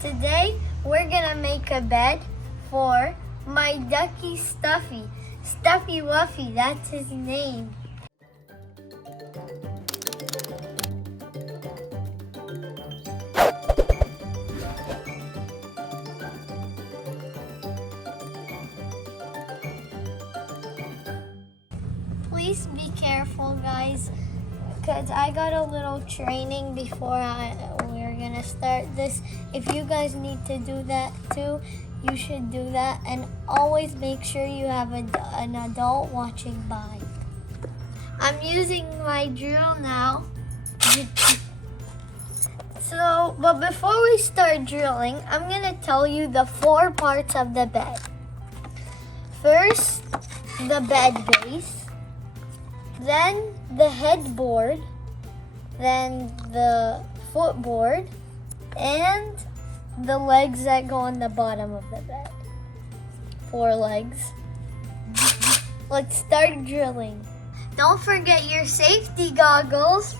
Today, we're gonna make a bed for my ducky Stuffy. Stuffy Wuffy, that's his name. Please be careful, guys, because I got a little training before we're gonna start this. If you guys need to do that too, you should do that, and always make sure you have an adult watching by. I'm using my drill now. But before we start drilling, I'm gonna tell you the 4 parts of the bed. First, the bed base, then the headboard, then the footboard, and the legs that go on the bottom of the bed. 4 legs. Let's start drilling. Don't forget your safety goggles.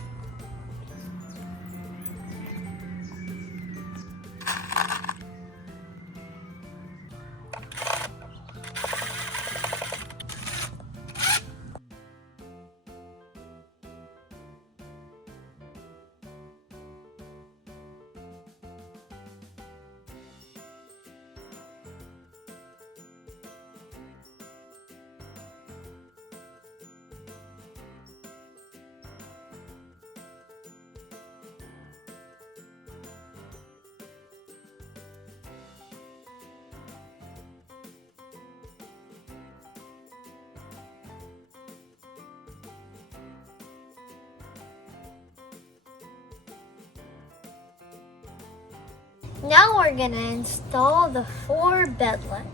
Now we're gonna install the 4 bed legs.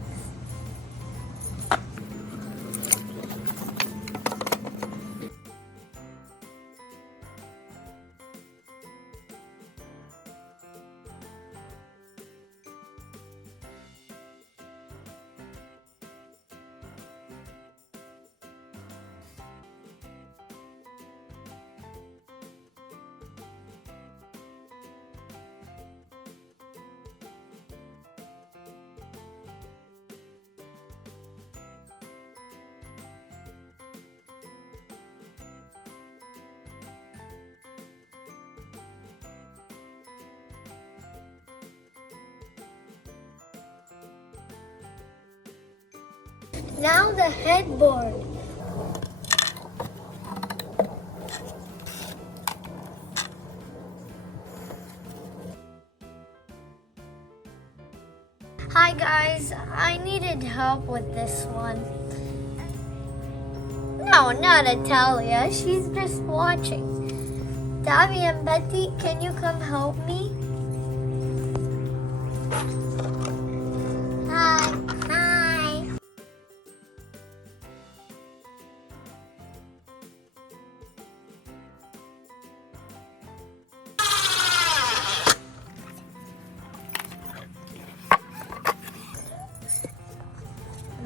Now the headboard. Hi guys, I needed help with this one. No, not Natalia, she's just watching. Tavy and Betty, can you come help me? Hi.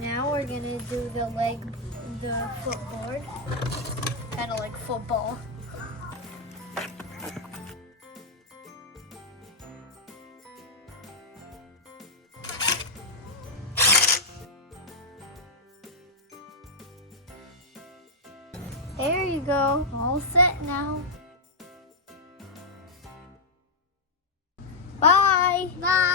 Now we're gonna do the footboard, kind of like football. There you go, all set now. Bye. Bye.